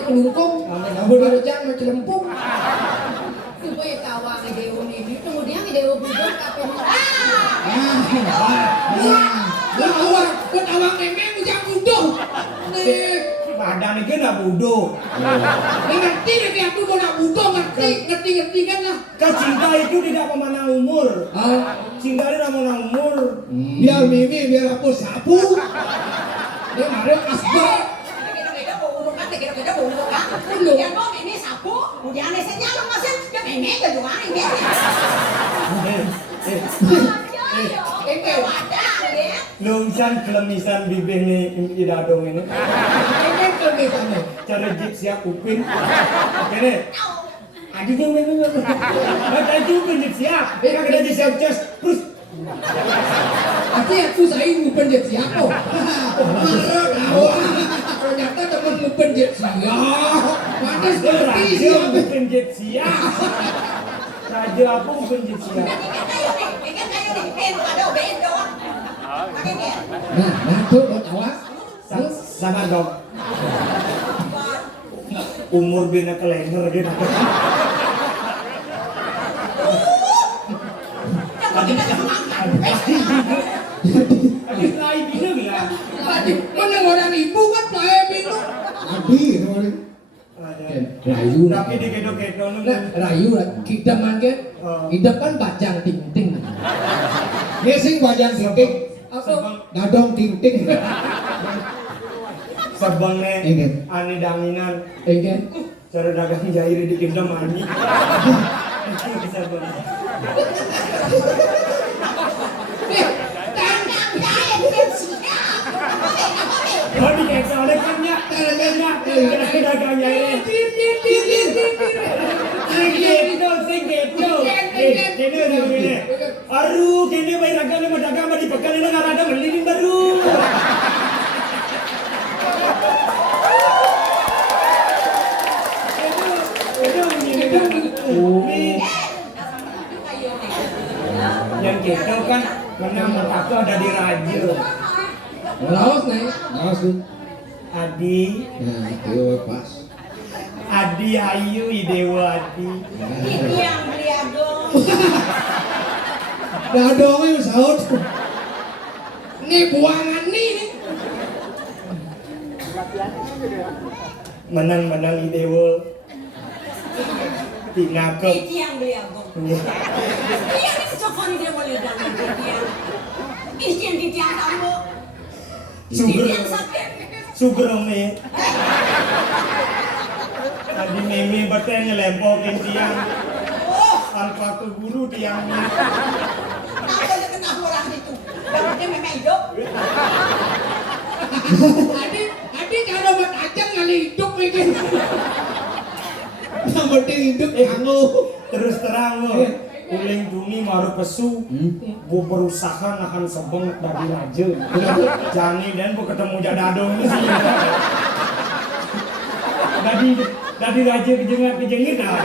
aja kelungkung. Boleh rejang mau celempung. Supaya tawa ke dewa ini, kemudian ke dewa budok apa Buat awak memang ujang budoh. Badan iki nak bodoh. Ngerti nih aku mau nak budoh ngerti kan lah. Cinta itu tidak memandang umur. Cinta itu tidak memandang umur. Biar Mimi biar aku sapu. Dia marah kasbar. Kita buruk kan, kita buruk kan. Yang kau ini sapu, kemudian esnya lo masih dia memang kejuan ini. Itu wadah ya. Lungsan kelemisan bibir ni idadong ini. Ini kelemisan nih. Cara jip siap upin. Kene. Adi jeng memang. Ada juga jip siap. Kena jip siap just terus. Tapi aku saya ngupen jet siapa? Marah kau. Ternyata teman ngupen jet siap. Pantas ngerti Raja siap. bukan jet siap. Raja apa bukan jet siap? Nah, tuh lo awas. Sama dong. Umur bina kelenger gitu. Lain bina gila. Mana orang ibu kan playa bina. Adi, orang. Rayu. Tapi di kedo-kedo Rayu, kita mangke. Kita kan bajang ting-ting. Ngesing bajang ting-ting. Dadong ting-ting. Sebangnya Ingat. ani danginan Ingat. cara dagang jair di kindam ani. Sebang. Oh di kayak oleh kanya, dagang jair. Aduh, kini bayi raga mau dagang mau dipekan ini nggak ada melinding baru. Yang gitu kan menang aku ada di raja. Laos nih, laos tuh. Adi, Nah, itu pas. Adi Ayu Idewa Adi. Itu yang beli agong. Dadongnya saut. Ini buangan nih. Menang Idewa. Tinakep. Itu yang beli agong. Iya, ini cokon dia boleh dagang titian. Ini titian kamu. Titian sakit. Sugrome. Tadi Mimi bertanya lempokin tiang. Alpa ke guru tiangnya. Kenapa dia kena orang itu? Dia memang hidup. Adi kalau buat acang kali hidup ini. Yang penting hidup kamu. Terus terang lo. Uling duni maru pesu. Bu berusaha nahan sebeng dari raja. Jani dan bu ketemu jadadong ini sih. Dari raja kejengit dah.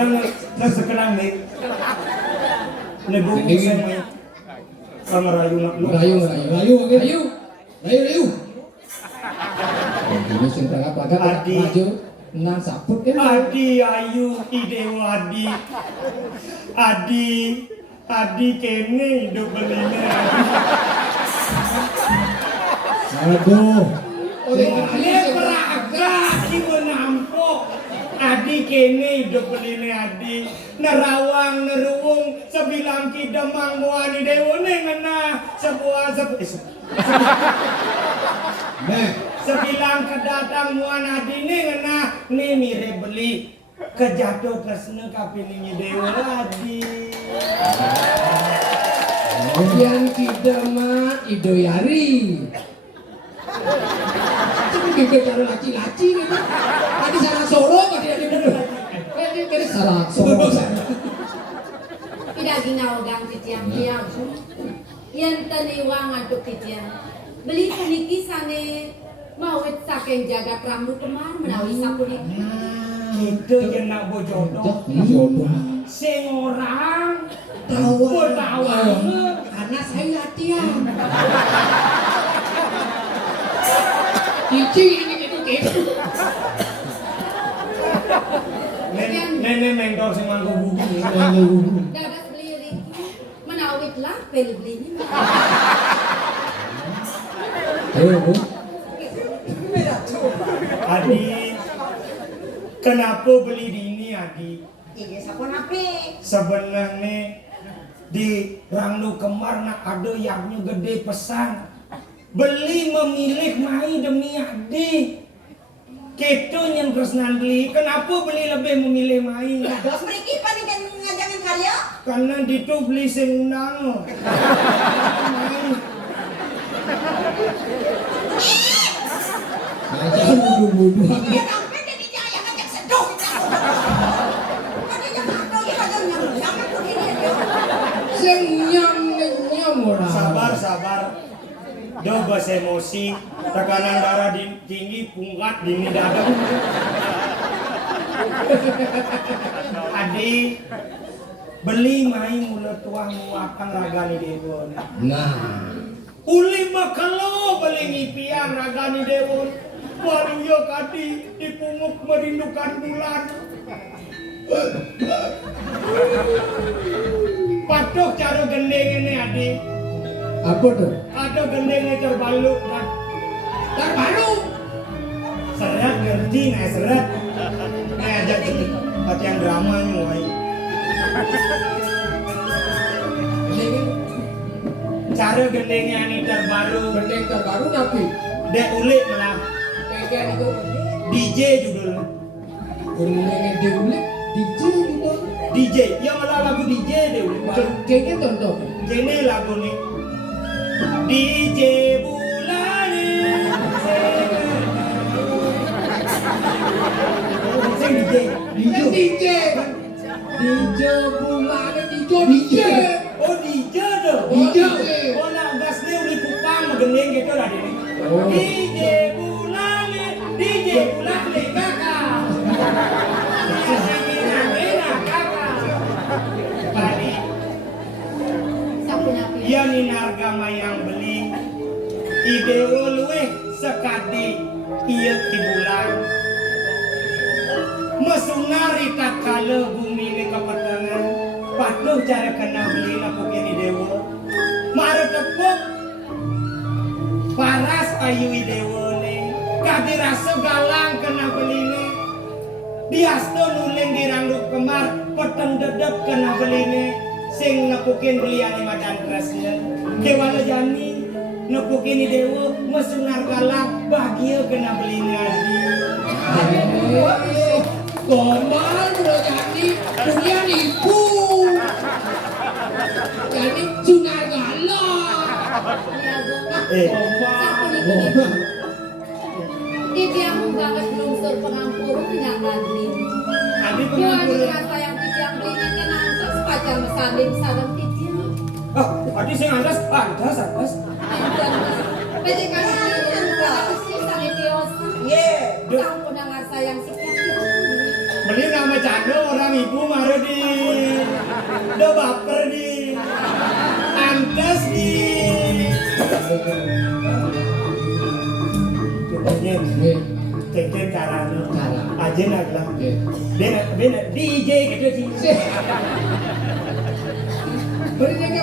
Nang sekarang nih. Nebu kusen nih. Sama rayu nak lu. Rayu. Ini sing pelagak Adi. maju nang saput kan. Adi Ayu Idewa Adi kene hidup beline. Aduh. Oleh peraga si menampok. Adi kene hidup beline Adi. Nerawang neruwung sebilang kidemang muani dewone ngena sebuah sebilang kedatang muan Adi ne ngena ne mire beli kejatuh tresne kapiningi dewa Adi. Yang tidak mah Idoyari. Itu juga cara laci-laci gitu. Tadi salah Solo kok dia bener. Ini salah Solo. Tidak ginawagang titian tiang. Yang taniwang aduk titian. Beli paniki sane mawit saking jaga pramu kemar menawi sapuni. Gitu yang nak bojodoh. Sing orang Tahu tahu karena saya latihan. Cici ini gitu Kim. Nenek mentor sing mangko buku. Dadas beli Riki. Menawit lah beli belinya. Ayo, Adi, kenapa beli di ini Adi? Ini sabun apa? Sebenarnya di Rangdu Kemar nak ada yang gede pesan beli memilih mai demi adik. Keto yang kesenan beli, kenapa beli lebih memilih mai? Dos mereka paling kan ngajangan karya. Karena itu beli sing undang. aja budu-budu. Dia sampai jadi jaya ngajak sedih. Ada yang ada yang jangan begini dia. Sing nyam ora. Sabar. Do bos emosi, tekanan darah tinggi, pungkat dini dada. Adi, beli mai mula tuang muakan ragani dewon. Nah, Uli makalo beli ngipian ragani dewon. Baru yo kadi dipunguk merindukan bulan. Patok cara gendeng ini Adi. apa tuh? Ada gendengnya terbaluk kan. Terbaru. Seret ngerti nah seret. Nah ajak latihan drama mulai. Cara gendengnya ini terbaru. Gendeng terbaru tapi Dek ulik malah kayak itu DJ judulnya. gendeng diulik DJ gitu. DJ, ya malah lagu DJ deh ulik. Kayak contoh. Ini lagu nih. DJ bulan sing DJ. DJ bulan DJ. Oh DJ dong. DJ. Oh nah gas dia udah kupang gendeng gitu lah ini. Oh. DJ bulan kakak. Tadi Sampun api. dia nih nargama yang beli ideo luweh sekadi iya di bulan mesunari tak kala bumi ini kepetangan patuh cara kena beli napukin ideo mara tepuk paras ayu ideo nih kadi rasa galang kena beli nih diasto nuling di Rangdu Kemar peteng dedep kena beli nih sing nepukin beliane madan kerasnya kewala jani nepukin dewa mesunar galak bahagia kena belinya Adi. Komar udah jadi punya ibu. Jadi sunar galak. Sampun iki. Titiang banget lungsur pengampur penyangan ini. Adi Buat pengampur. rasa yang titiang belinya kan antas pacar mesaling sarang titiang. Oh, Adi sing andas. Pwede ka na kasi sa nitiosa. Yeah. Sampun na nga sayang si Kaki. Beli nama cado orang ibu mare di do baper di antas di Keken caranya aja naglah bena DJ gitu sih. Beri jaga.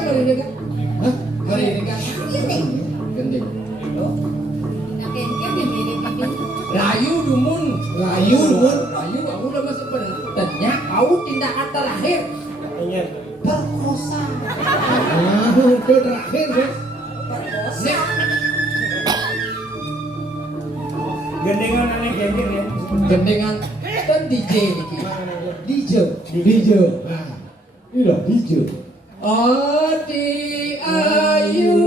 Hah? Beri jaga. Gendeng. Nakengkep yang mirip ini. Layu dumun. Layu aku udah masuk penentunya. Kau tindakan terakhir. Iya. Perkosa. Itu terakhir bos. Perkosa. Gendengan aneh gendeng ya. Gendengan kan DJ niki. DJ. Nah, iya DJ. Adi ayu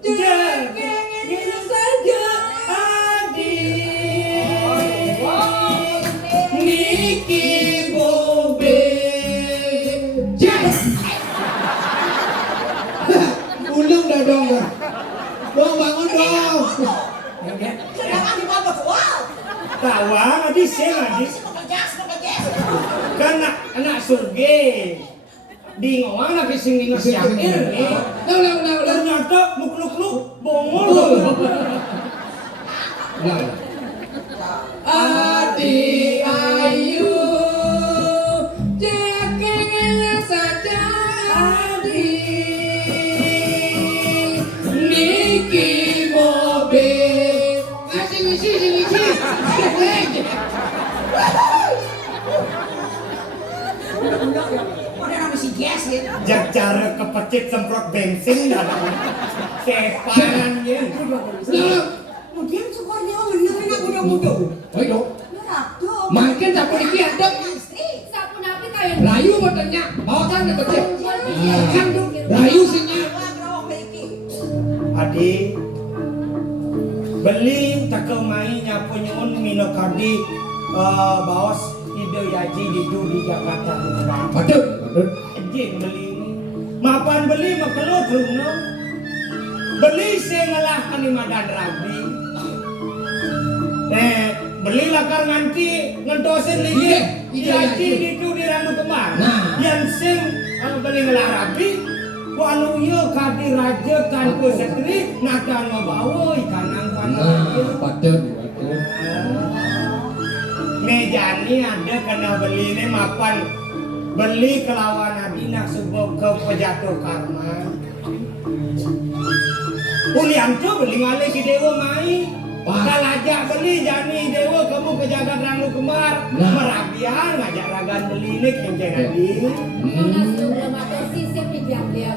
jengeng saja Adi Niki Bobe Jess. Ulung dah dong ya. Dong bangun dong. Sedangkan di bawah wow. Tawang adi sel adi. Bekerja. Kan anak surga di ngawang lagi sing nginget syair Nah. ternyata mukluk-luk bongol Lah. Adi ayu jaga saja adi niki mobil sing Udah nama si gas ya. Jak cara kepecit semprot bensin dah. Sepanan ya. Kemudian syukurnya benerin aku udah muda. Oi dong. Beraktu. Makin sapu iki ada Istri. Sapu napi kayak layu botennya bawakan ke becek. Kan layu sinya. Wah, bro, baiki. Adi beli cakep main nyapu nyun mino kadi bawas ide yaji di Jakarta. Aduh. Anjing beli ini. Mapan beli makelo trumno. Beli saya ngelahkan di Madan Rabi. Beli lakar nganti ngentosin lagi. Yaji itu di Randu Kemar. Nah. Yang sing beli ngelah Rabi. Walau yo kadi raja tanpa setri nakan mabawa ikanang panang. Paten. Mejani ada kena beli ini mapan beli kelawan adina sebuah ke pejatuh karma. Ulianto beli ngalih ke dewa mai. Kalajak beli jani dewa kamu ke jagat Randu Kemar. Merabian ngajak ragan beli ini kenceng adi. Unas belum atau sisip pijak dia.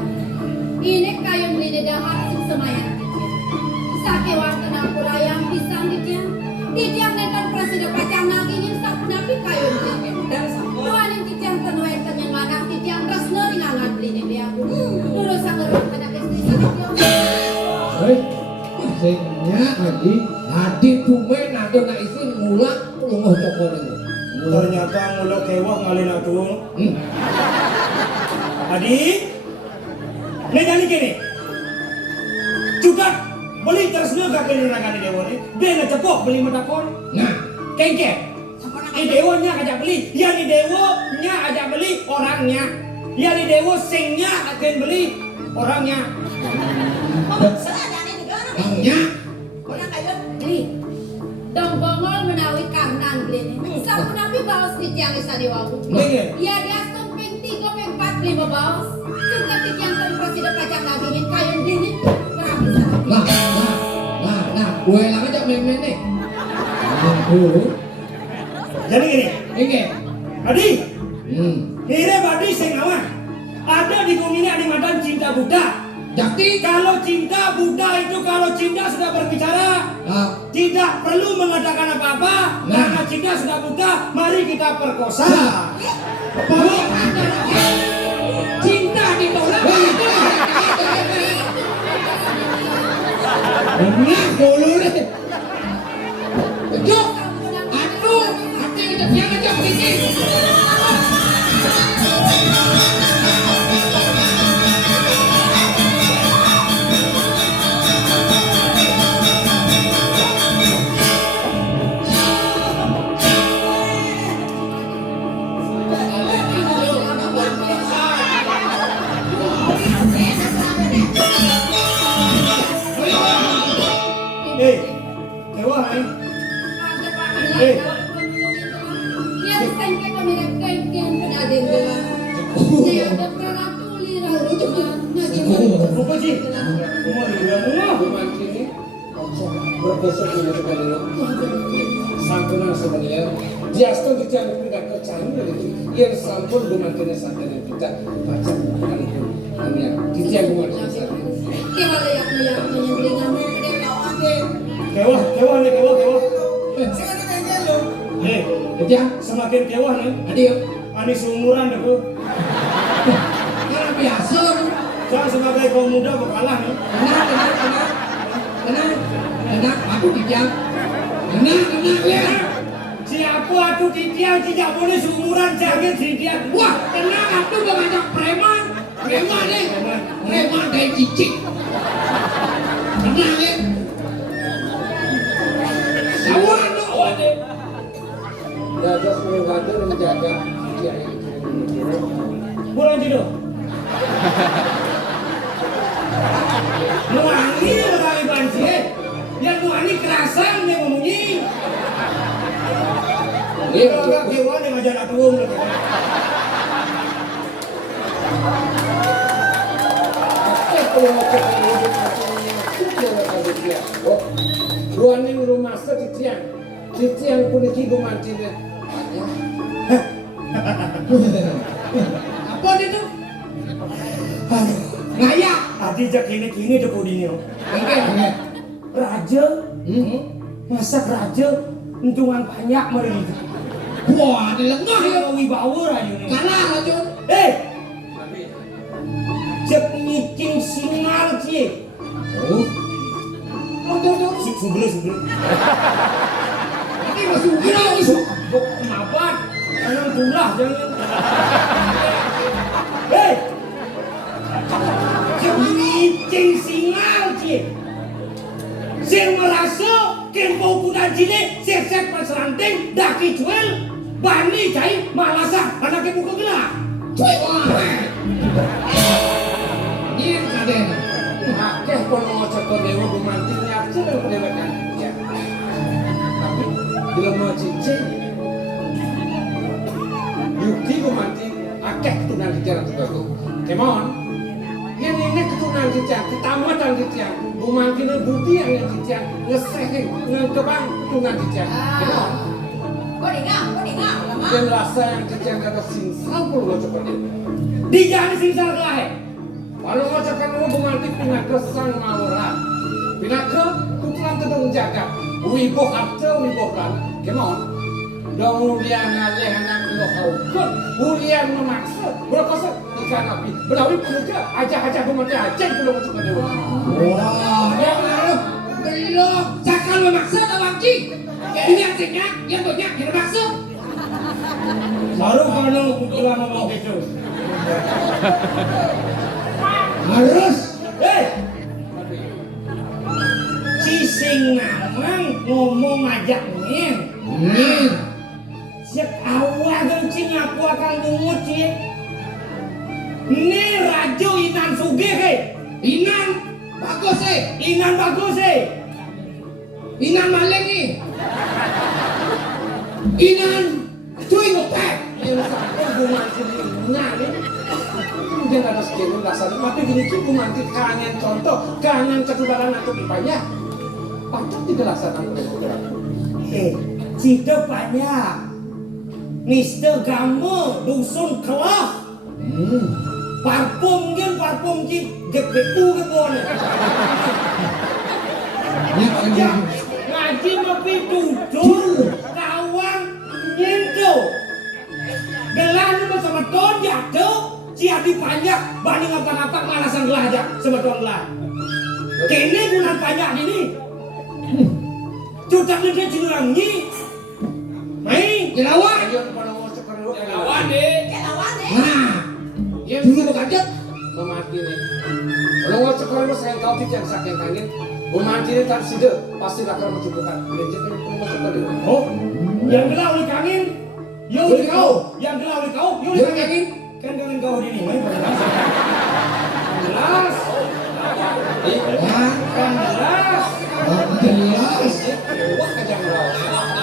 Ini kayu beli dah harus semayan dia. Sake warna aku layang pisang dia. Dia netan presiden pacang lagi ini sapu napi kayu beli. Dan sama. Tuan yang tijang penuhin kenyamanan tijang resno ringangan beli dia. Terus sangat anak istri sakit. Hei, singnya adi tumen ada nak isi ngulak lungoh cokor itu. Ternyata muluk kewah ngalin aku. Adi, ini gini. Juga beli terus gak kena ragan di dewa ni. Bena cepok beli metakon. Nah, Kengke. Sama nak Di dewanya ajak beli. Ya di dewanya ajak beli orangnya. Ya di dewa singnya akan beli orangnya. Selada nih negara. bangnya Orang kayu. Beli. Dong bongol menawi karnan beli ini. Sapu napi bawas di tiang isa diwawu. Dengar. Ya dia stun ping 3 ping 4 5 bawas. Juga di tiang ten presiden pajak lagi ini kayu beli ini. Berapa sana? nah, gue lang aja main-main nih. Dulu, Jadi gini. ini, Adi. hmm, Badi sing awan. Ada di Gumini Adi Madan cinta Buddha. jadi, Kalau cinta Buddha itu kalau cinta sudah berbicara tidak perlu mengatakan apa-apa. Nah. Karena cinta sudah Buddha, mari kita perkosa. bawa cinta ditolak. Benar dulu deh. Juk, aduh, hati kita piang aja begini. Kewah nih. Ada Pak Bilal, dia disengke pemilik kain penaden dia. Dia ada pernah tuli rahu cuma nasi Apa sih? Umur dia umur. Bergosok punya sekali lo. Sampun sebenarnya. Dia stun tidak tidak percaya itu. Yang sampun bumatnya sadar kita baca bukan itu. Hanya dia bumatnya sadar. Tiada yang menyembelihkan Kewah nih, kewah. Saya ada yang lo. Dia, Semakin kewah nih. adio. Ani seumuran deh bro. Karena biasa. Saya sebagai kaum muda bakalah nih. Tenang, aku dijam. Tenang ya. Siapa atuh titian tidak boleh seumuran jangan titian. Wah, tenang, aku gak ngajak preman. Preman nih. Preman kayak cicik. Tenang ya. Sawan lo. Jaga semuanya menjaga kiai. Kurang jido. Nuani orang Iban sih. Yang nuani kerasan dia ngomongnya Enggak kewa dia ngajar atung. Kalau mau cek rumah dia, oh, ruaning rumah titian pun iki gumantin. Apa itu? Ngayak. Tadi jak kini tuh kudinyo. Raja, masak raja, untungan banyak mari. Wah, dilengah ya. Wibawa raja nih. Kalah raja. Jep nyicing singal cie. Oh, tuh. Subel. Ini masuk gila ini. Bok mabat. Jangan tulah jangan. Jep nyicing singal cie. Sing merasa kempo kuda jine sek pasranting daki jual bani jai malasa anaknya buka gelap. Cuy, wah. Ini kaden. Akeh kono ngocok dewa gumantin nyapsi dan pendewekan. Ya. Tapi bila mau cincin, Yuki gumantin akeh keturunan titian itu. Kemon, ini keturunan titian, ketamatan titian. Gumantin budi yang titian, ngesehin, ngekebang keturunan titian. Kemon. Kau dengar, lama. Yang rasa yang titian kata singsal pun ngocok dewa. Di jangan singsal kelahe. Kalau ngocokkan lu gumantin pindah ke sang mawara. Pindah ke pukulan tedung jaga. Wiboh harta, wiboh lana. Kemon. Dong ulian ngalih anak lo haukun. Ulian memaksa. Berkosa ikan api. Belawi pemuda. Ajak gumantin ajak belum ngocokkan dewa. Wah, Yang lalu. Belum. Cakal memaksa tak wangki. Ini artinya yang banyak yang memaksa. baru kalau pukulan ngomong gitu. Harus. Cising namang ngomong ngajak ngin. Siap awal gencing aku akan mungut sih. Ini rajo Inan Sugih he. Inan bagus Inan bagus he. Inan maling nih. Inan cuy ngopek. Yang sampai gumantin Inan nih. Dia nggak ada sekian rasanya. Tapi gini tuh gumantin kangen contoh, kangen ketubaran atau dipanya. Patut tidak laksanakan oleh Cita banyak. Mister Gamu dusun kelah. Parfum cik GPU ke boleh. Ngaji mapi tujuh kawan nyento. Gelah ni bersama ton jatuh. Ciati banyak banding apa-apa malasan gelah aja sama ton gelah. Kini bulan banyak ini. Cutak ni dia curang ni. Main Kelawan. Ayo pada ngocok kedua kelawan deh. Kelawan deh. Nah, yang dulu bekerja memati nih. Kalau ngocok kedua saya kau tidak sakit kangen. Memati ini tak sida pasti akan mencukupkan. Dia kan ngocok kedua. Oh, yang gelah oleh kangin. Yo oleh kau. Yang gelah oleh kau. Yo oleh kangin. Kan kangen kau ini. Main pada jelas. Kan jelas. Jelas. Wah kajang rawas.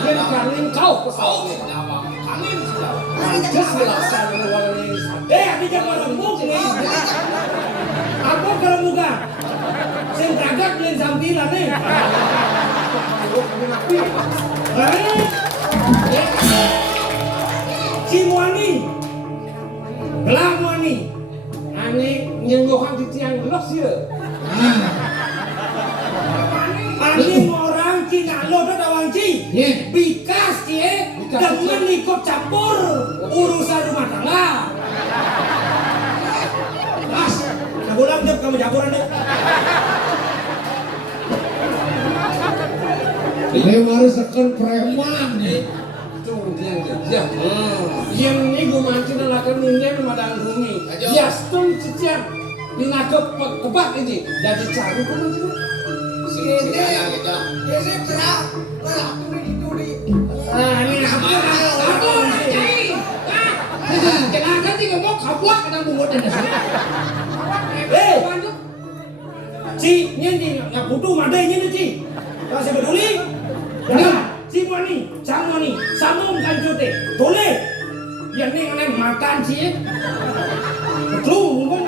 Yang kangen kau pesawat. Kangen sudah. Jelas jelasan dengan walau ini. Di jangan rembuk nih. Apa kalau muka? Sen tagak lain sampilan nih. Si Muani. Gelah Muani. Ane nyengohan di tiang los ya. Ani orang Cina lo dah tawang Ci. Bikas cie dengan ikut campur urusan rumah tangga. Mas, jagoran deh kamu jagoran deh. Lewaris akan preman nih. Tuh dia dia. Yang ini gue mancing akan nungguin madang bumi. Jastum cician. Dinakep kebat ini. Dari cari pun mancing. Ini berat. Malah aku di. Ini apa? Aku cai. Kenapa sih ngomong kabuak kena bungut ini? Ci, nyendi nggak butuh madainya nih Ci. Kasih peduli. Jangan. Si mani, samung kanjute. Boleh. Yang ni kena makan sih. Betul pun.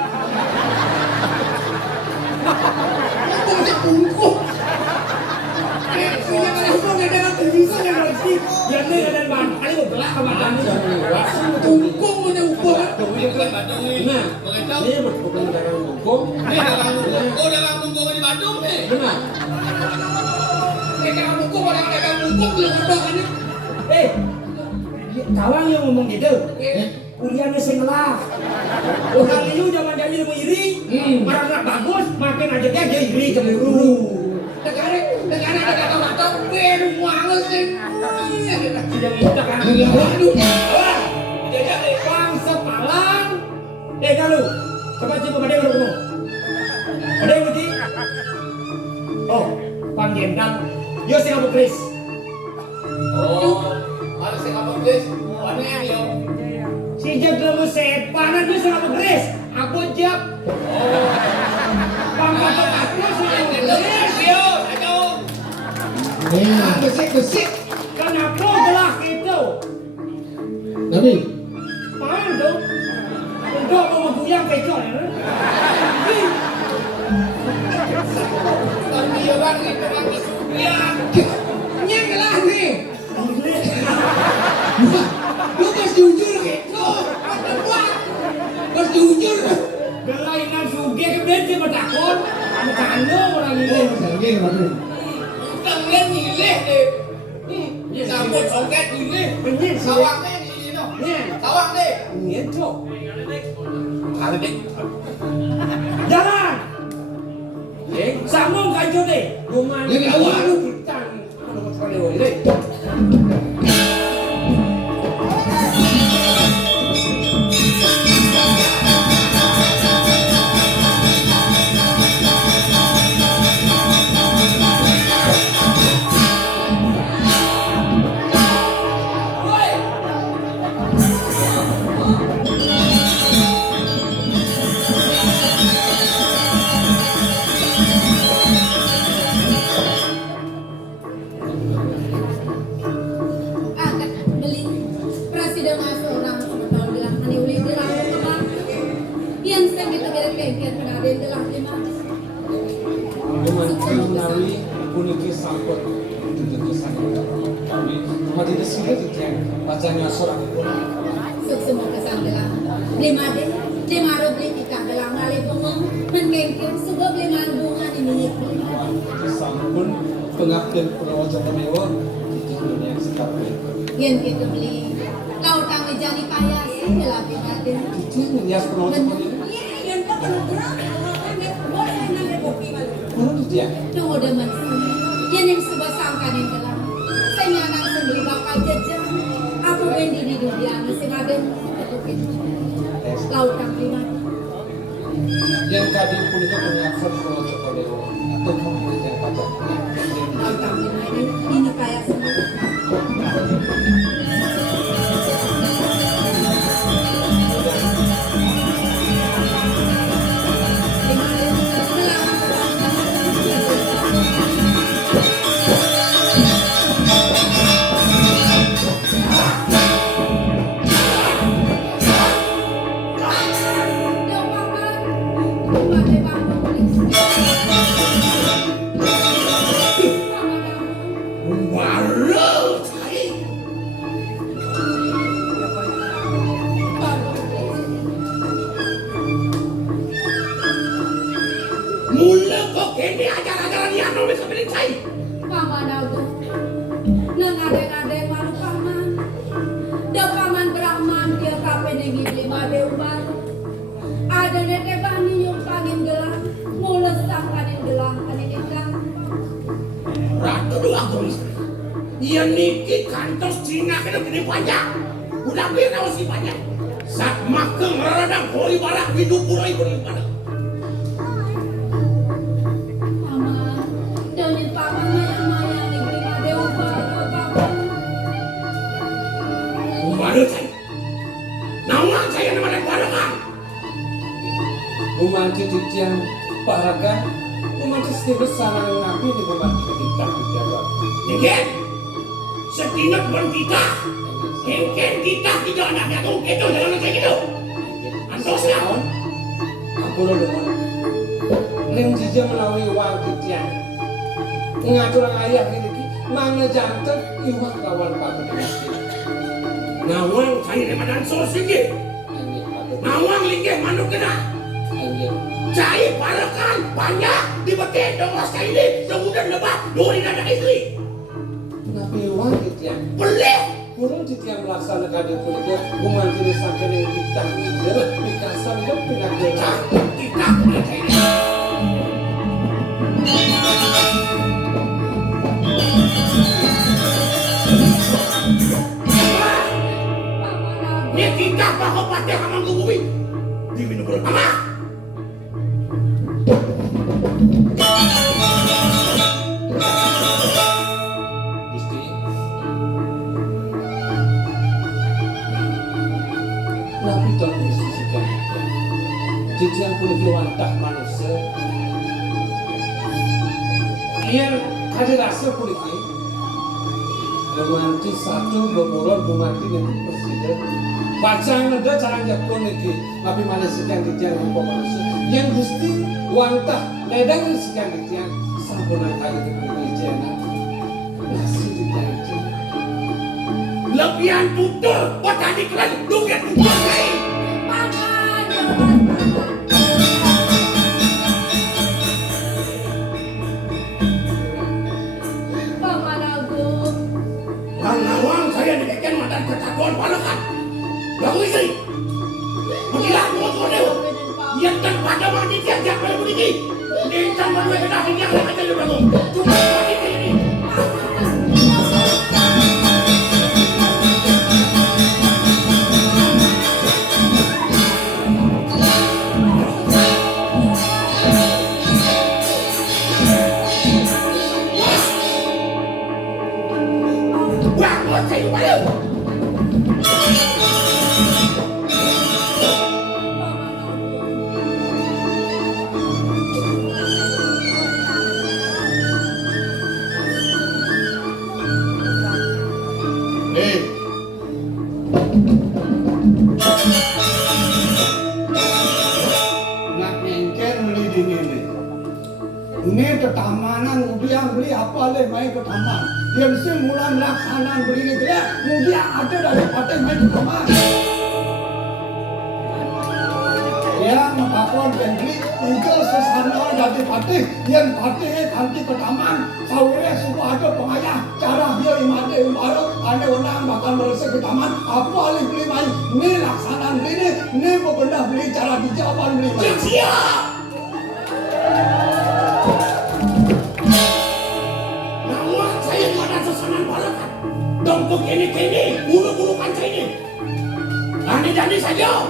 Yang ni kena makan. Ini belah makan ni. Tungkung punya upah. Nah, Ini bukan dagang tungkung. oh dagang tungkung di Bandung nih. Benar. Dagang tungkung orang dagang tungkung dia kedok ini. Kawan yang ngomong gitu. Kuliahnya sengelah. Orang itu jangan jadi iri. Marah bagus, makin aja dia iri cemburu. Negara dagang motor beru males sih. Sudah minta kan. Waduh. Jajak deh bang sepalang. Kalau coba coba pada baru ketemu. Ada yang ngerti? Oh, Bang Jenderal. Yo sing apa Chris? Oh, harus sing apa guys? Aneh yo. Si jaga sepanan dia sing apa Chris? Aku jap. Oh, Bang kata aku sing apa Chris? yo, ayo. Besik. Kenapa belah itu? Nabi. Mana tu? Untuk mau goyang pecah ya? Tapi yo bang itu bang ya. Nyang lah nih. Lu pas jujur gitu. Pas jujur. Belainan suge ke beli dia bertakon. Bercanda orang ini. Lagi waduh. Utang lên nyileh deh. Sambut soket nyileh. Benyit Sawang deh di no. Sawang deh. Ngeco. Ada deh. Jalan. Sambung kajo deh. Rumah Yang awal lu. kita. Kalau sekali boleh. Akan beli presiden masuk orang sebetulnya bilang hani uli bilang kemana yang saya kita kira-kira pada ada yang telah lima Memantau menawi puniki sangkut tuntuti sangkut kami mati desire titian bacanya seorang pun sukses mau kesan bilang lima deh lima beli ikan bilang ngalih bengong menkengkir sudah beli bunga di milik sampun pengabdian Pulau Jawa Mewa di dunia sekarang yang kita beli lautan mejani payas dalam bimadin itu menias Pulau Jawa ini Iya, yang tak perlu gerak. Boleh nang kopi malu. mana titian yang udah masuk yang sebuah sangka yang dalam saya anak sendiri bakal jajan aku bendi di dunia masih ada lautan bimadin yang tadi puniki pengabdian Pulau Jawa Mewa atau kamu yang pajak lautan bimadin ini kayak semua walau cari mula kok kini ajar-ajaran yang nulis kebeli cai Paman aku, nang ada malu paman. Dah paman Brahman dia kape nengi lima deuban. Ada nete bani yung pangin gelang, mules sang kanin gelang kanin ikan. Ratu dua tulis. Dia niki kantos Cina kena gede banyak. Udah biar si banyak. Saat makan radang hori barak hidup pura ibu di mana. Paman, daunin paman mayang-mayang ning lima deuban paman. Baru saya. Nama saya nama barangan. Memanti titian paraga. Memanti setiap sarang nabi di memanti kita di jalan. Dikit. setinap pun kita. Mungkin kita tidak anak jagung itu dalam negeri itu. Antosnya. Aku lo dengan Lem jija melalui uang titian ngatur ayah ini mana jantan iwak kawan patut Nawang cai remadan sosiki. Nawang linggih manuk kena. Cai parakan banyak di betin dongos cai ini kemudian lebat duri dada istri. Tapi uang titian Pelih. kurang titian melaksanakan itu bukan jadi sampai dengan kita dikasan ke pindah kita Kita punya cai ini. Ini kita bawa patah kamang kubumi. Diminum bersama. Gusti Nabi tolong diskusikan titian pun wantah manusia yang ada rasa politik romantis satu beberapa romantis yang presiden bacaan ada cara japon lagi tapi mana sekian titian rupa manusia yang gusti wantah ledang sekian titian sampurna kali di pendidikan nasi titian itu Lebihan tutur petani kelas duket tutur lain. Paman Agung. Kang Nawang saya dikeken mantan ketakuan balakan. Bang istri. Mengilah motor dia. Yang kan pada mati tiap-tiap kali begini. Nintan berdua kena hingga yang akan dibangun. Cuma mati ini. Wah, mau saya balik. Nak engker beli di ini. Ini ketamanan udiang beli apa le main ke taman. Yang si mulan laksanaan beli ini dia, udiang ada dari partai main ke taman. Ya, mengapun beli itu sesana dari partai yang partai kanti ke taman. Sawire semua ada pengayah cara dia imade umaro ane orang bakal meresek ke taman. Apa le beli main? Ini laksanaan beli ini benar beli cara dijawab beli main. Siap. Nawang saya pada sesanan balakan. Dongkok ini, bulu-bulu kancah ini. Jadi saja.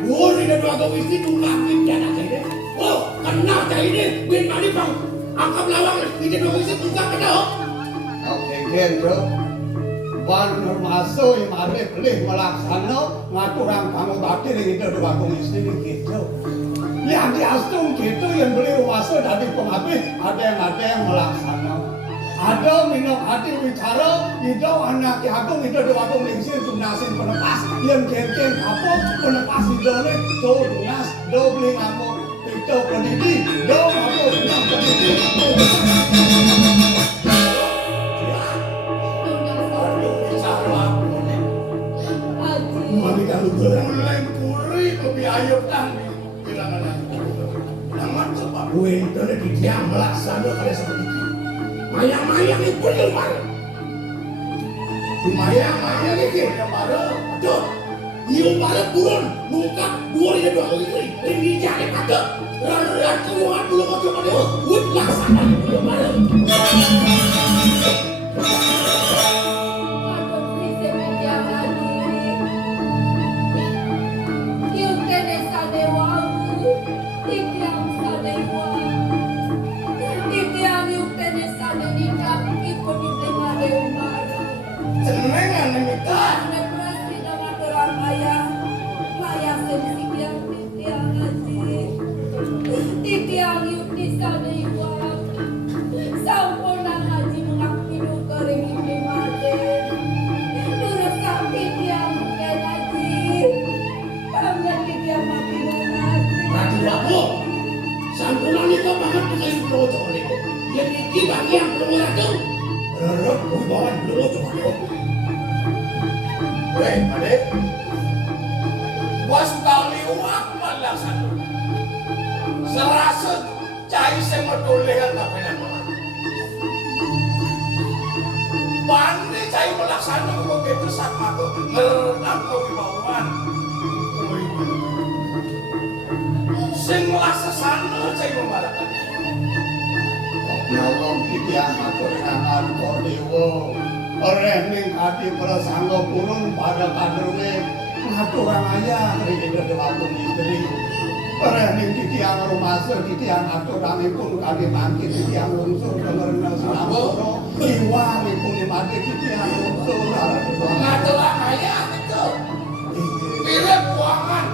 Woi, ada dua gawe istri tunggakin dana ini. Oh, kena ini. Bin mali bang. Angkap lawang. Ini dua gawe istri tunggak kena. Oke, gitu. Ban masuk yang ada beli melaksana ngaturang kamu bakti gitu dua istri gitu. Yang di astung gitu yang beli rumah dari pengabdi ada yang melaksana. Ada minum hati bicara, itu anak agung itu dua lingsir tunasin penepas yang kengkeng apa penepas itu nih do tunas do beli ngamuk itu pendidik do apa bilang pendidik. Mami kalau mulai puri lebih ayo tanggi. Kira-kira. Namun sebab gue itu ada di diam melaksana kali seperti itu. Mayang-mayang itu pun marah. Mayang-mayang itu marah. Aduh, iyo marah turun, nungkap dua ini dua kali ini jadi ada. Lalu keluar dulu mau coba deh, buat laksana itu marah. Senengan kita. Titiang yuk di sana iwak, sampun haji mengakhiru kering Iki bagian belum ratu. Rerep kuwi bawan belum coba. Weh, Ade. Was kali uak malah satu. Serasa cai semetulehan tak pernah malah. Bandi cai melaksana kok itu sama aku ngerenam kau kebawaan. Sing laksana cai memarakan. Nyolong titiang atur nangan kok dewa. Oreh ning hati prasangga purun pada kadrune ngaturang ayah rida dewatung istri. Oreh ning titiang rumasa titiang aturanipun kami mangkit titiang lungsur kemerna sinapura. Iwanipun mati titiang lungsur Ngaturang ayah itu. Mirip buangan.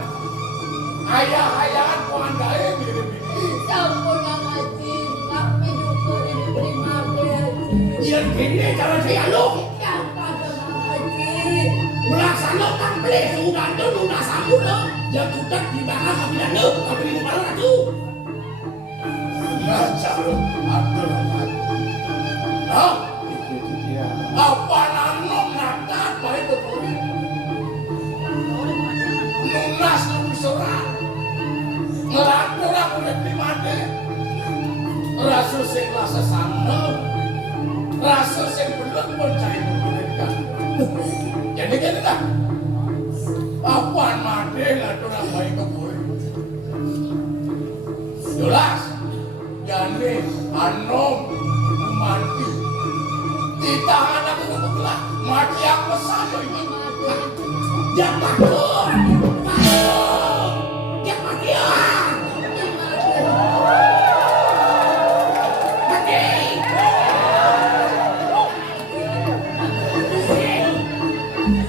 Ayah-ayahan buangan gae mirip ini. Sampun Kang Haji, kami dukur ini terima kasih. Yang gini cara dialog. Siapa Kang Haji? Melaksanakan beli sudah itu lunas sambut loh. Yang sudah dibakar kami dan lo kami di rumah ratu. Ngajar lo, aduh amat. Nah, apa nanok nakat baik kemudian. Lunas lusuran. Ngelatur aku di mati. Rasul sing rasa sana. Rasul sing belum percaya mereka. Jadi gini lah. Apaan mati lah orang baik kemudian. Jelas. Jadi anom mati. Kita anak itu lah mati apa saja ini. Jangan takut. Jangan matian. Mati.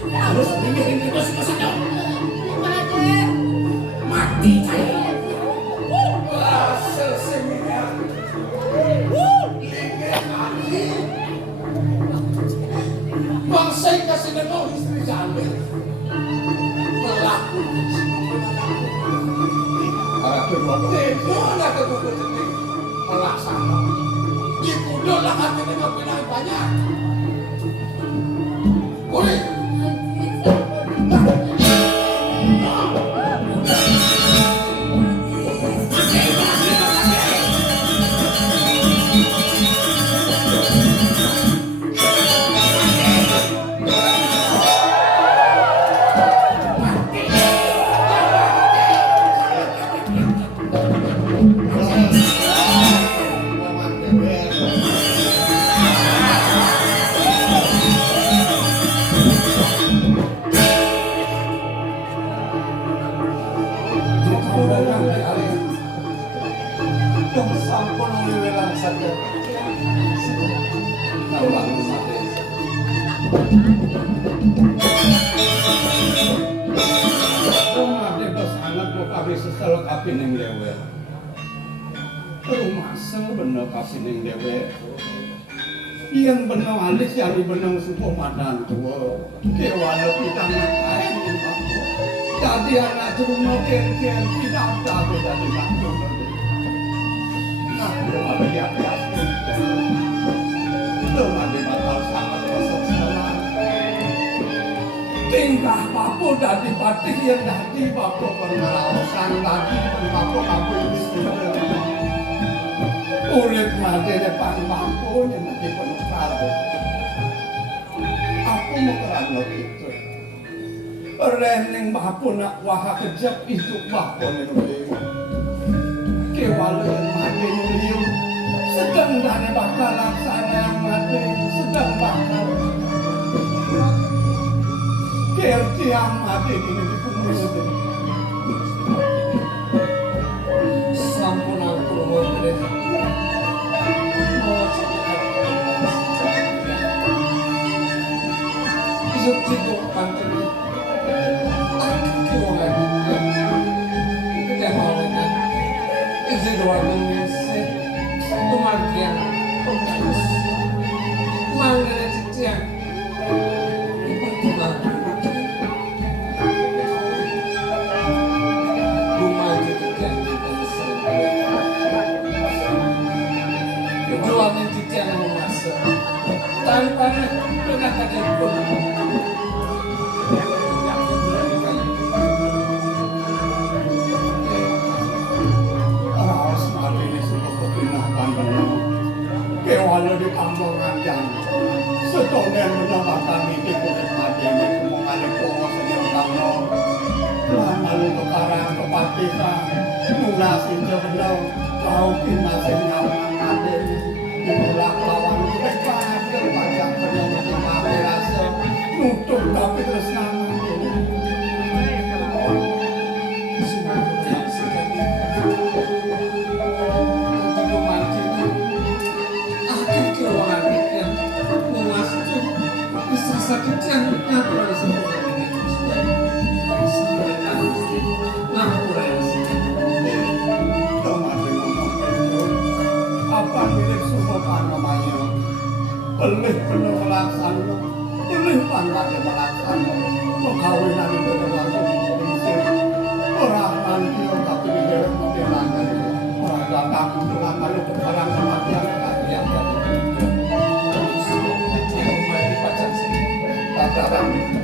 Harus dengerin kita semua. Mati saya. Rasa seminar. Linggih hati. Bangsa yang kasih dengar istri jamil. Berlaku. arah kedua Itu ada kebutuhan ini. Melaksana. Dikudo lah hati dengan pindah banyak. Boleh. yang benang alis yang benang suku madan tua kewala kita ngakai jadi anak rumah ken tidak tahu jadi bantu nah belum ada yang belum ada bakal sangat kesalahan tingkah papo dari batik yang dari papo pengawasan tadi papo papo ini urip mati depan bangku yang nanti penuh kado. Aku mau kerana itu. Rening bapu nak wah kejap itu bapu ini. Kewalayan mati nuliu. Sedang dana bakal laksana mati. Sedang bakal. Kertian mati ini dikumul. Sampun aku mau Zukti pantai aku lagi kita mau kan itu doang nasi kemakian fokus mangga cician itu mangga rumah cician kita jualan Belas itu benar lautin masih nyaman ada dimulak lawan mereka ada pajak penyulut mati rasa nutup tapi terus nama ini sakit yang natural semua apa milik semua namanya pelih penuh melaksana pelih pangkatnya melaksana perkawinan itu termasuk orang nanti tapi di dalam pembelaan orang datang dengan malu berbarang kematian kalian Tabrakan.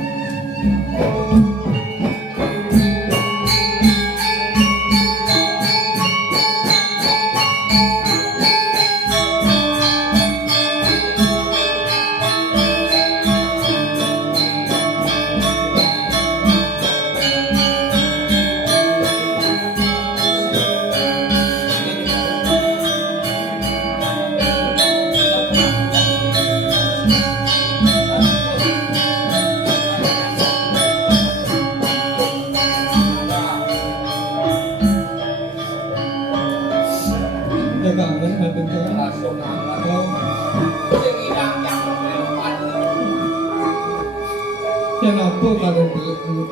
Kenapa kalian begitu?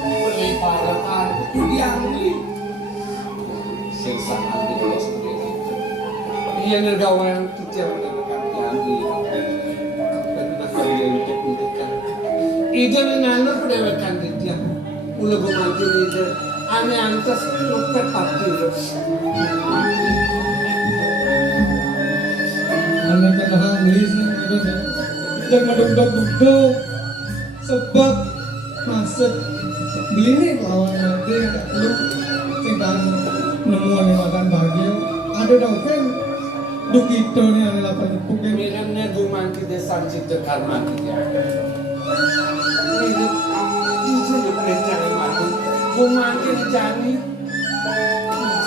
Beli parakan itu diambil siksaan di dalam sendiri. Ia nergawan kecil menekan diambil dan nakal dia untuk kan. Ida menanam pendewakan dia. Mula gumantin ida. Ane antas lupa pati. Ane kena beli sih itu sih. Jangan duduk-duduk sebab masuk beli nih lawan nanti tak lu tinggal nemuan makan bahagia ada dong kan dukito nih ane lapan pukin Miramnya gumantin desa cipta karma dia. Ini dia boleh cari mati. Gumantin jani.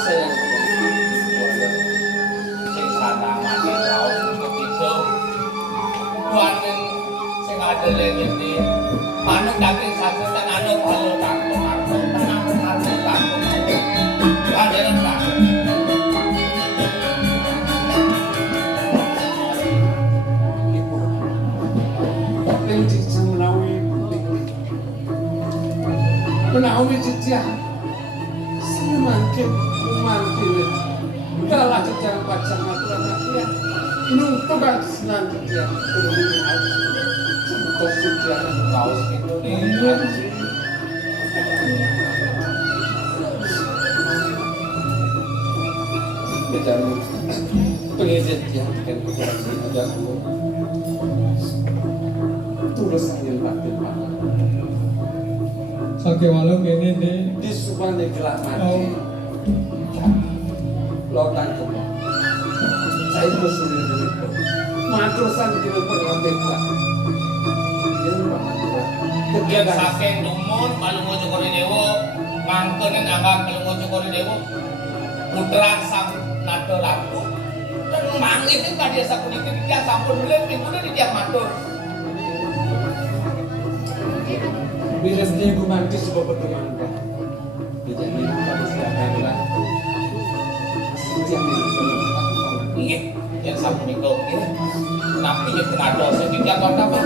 Sayang. Sing sana mati jauh begitu. Tuanen sing ada lagi manuk daging satu dan anuk halu tanggung tanah halu tanggung ada yang tak Nanti menawi jejak semakin memantil kalah jejak pacang aturan dia nunggu kan selanjutnya kemudian aja contoh jejak kaos itu nih bicara pengizin yang kan kurasi ada tulus angin batin banget sakit walau gini deh di subhan gelap mati lotan kemana saya bersulit dulu matrusan kilo perlotek lah yang saking dumun palungo cukuri dewo ngangkenin angkat palungo cukuri dewo putra sang nato laku dan mangitin kan dia sakunitin dia sampun bulan minggunya di tiap matur bilas dia gumanti sebuah pertemuan pak dijamin pada silakan lah dijamin iya yang sampun itu tapi yang kena dosa di tiap apa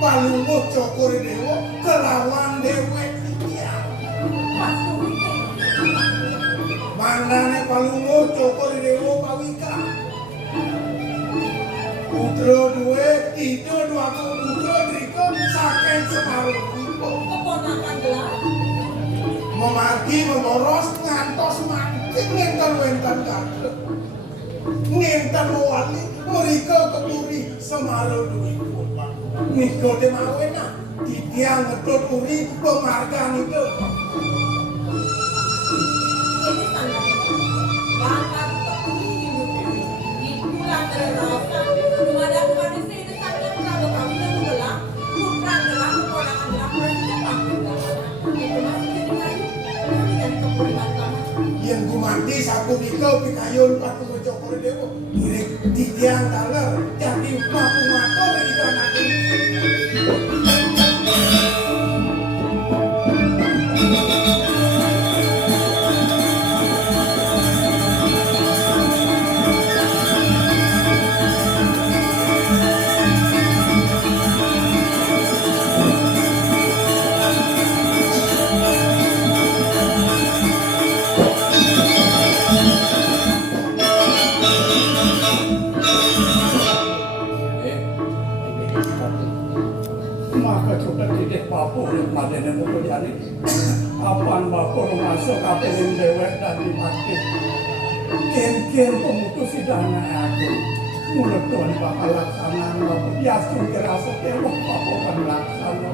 palunguh cokore dewa kelawan dewek tiang. Manane palunguh cokore dewa pawika. Putra duwe ide duaku putra driko saking Semarang iku. Keponakan gelar. Memargi memoros ngantos makin ngenten-wenten kadek. Ngenten wali mereka keturi Semarang iku. Nika demawena ditiang ngedot uri pemargan itu. Ini sangat bangkat keturi hidup ini. Itulah terasa. Dumada kemana sih itu sangat kalau kamu yang gelap, putra gelap, keponakan gelap, presiden pasti gelap. Itu masih jadi kayu. Nanti jadi kepulihan kamu. Yang gumanti saku nikau pikayun patuh cokore dewa. Direk ditiang taler jadi mampu mato dari tanah ini. Maka sudah tidak papu madene muka jani. Apaan bapak masuk kapeling dewek dan dimati. Ken pemutus dana aku. Mulut Tuhan bakal laksanaan bapak. Biasa kerasa tewak bapak kan laksana.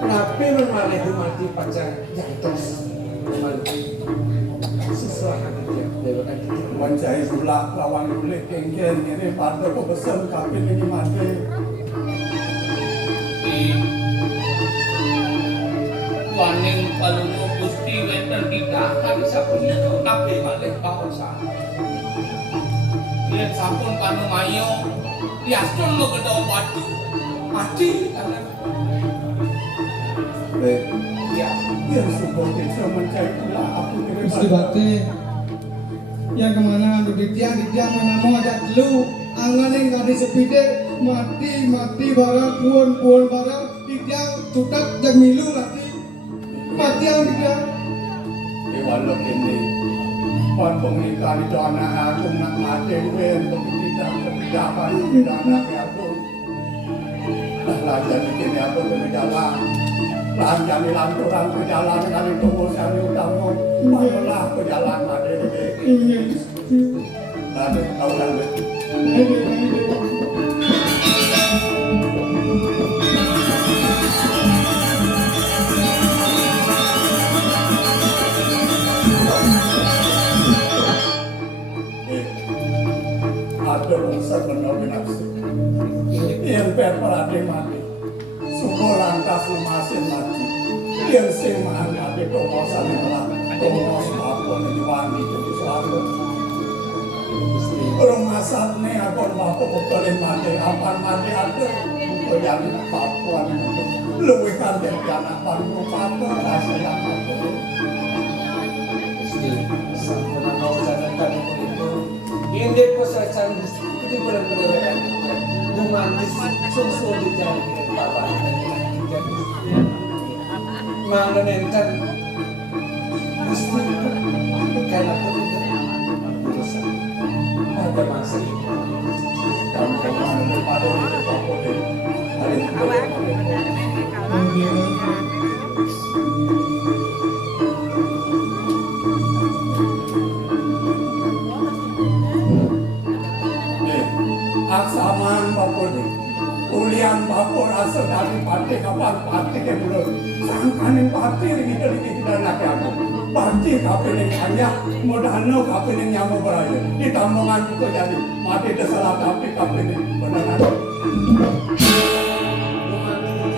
Kenapa memang itu mati pacar jantos? Sesuatu dia lewat dia. Wancai sulak lawan kulit ken ini pada kau besar kapeling mati. Waning palungo Gusti wenten didahar sapunya tapi balik pausa. Yen sampun panumayo diastun lo gedho watu mati tangan. Ya, yang subuh kita mencari pula aku Gusti Bate yang kemana ambil ditiang mana mau ajak lu angan yang tadi sepide mati barang puan barang ditiang cutak jak milu mati yang ditiang Walau ini pan pengiklan itu anak aku nak mati wen tidak kebijakan tidak anak aku lajan ini aku berjalan lanjani lanturan berjalan kali tunggu kali utama malah berjalan mati ini nanti tahu lagi ada unsur benar binafsu yang perperade mati suku lantas lemasin mati yang semaan ada komosan melah komos apun yang wangi jadi suatu rumah satne apun bapak bekalin mati apaan mati ada buku yang papuan luwe kandir anak paru papa rasa yang aku Sampun mau jalankan itu. Ini pesan itu benar-benar romantis sungguh dijadi bapak mana nenten Gusti karena urusan pada masa itu kamu kemana pada itu papu hari aksaman bapur ulian bapur asal dari parti kapan parti ke belum sangkanin parti kita nak aku parti kapan yang hanya modano kapan yang nyamu beraya di tambungan juga jadi mati tersalah tapi kapan yang benar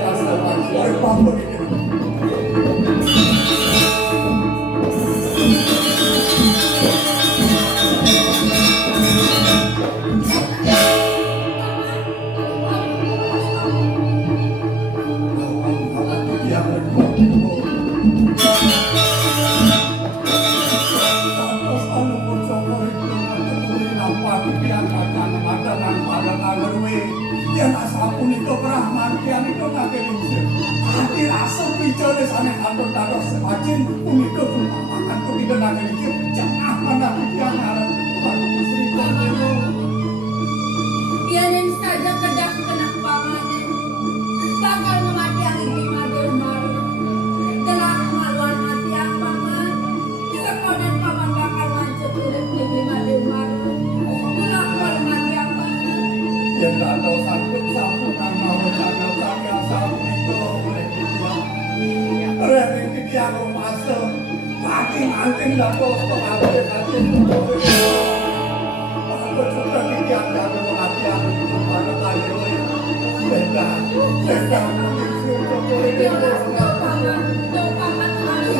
asal parti bapur itu yang asal sapunika prahmantian itu nate ningsih. Ati rasa picone sane kantor taros semacin punika kumakan tidak nate ningsih. Cengah mana yang arep Gusti Prabu. Ianin saja kedak kenak pamanen. Bakal memati ang hindi madurmar. Telah kemaluan mati ang paman. Sekonan paman bakal mancet ulit hindi madurmar. Telah kemaluan mati ang paman. Yen atau sangkut sampungan mau jaga kaya sapunika oleh titiang. Rene titiang masuk. Anting dapat pengajian aku juga titiang jaga pengajian itu pada kayu. Sedang mungkin sudah boleh. Dia sudah paman.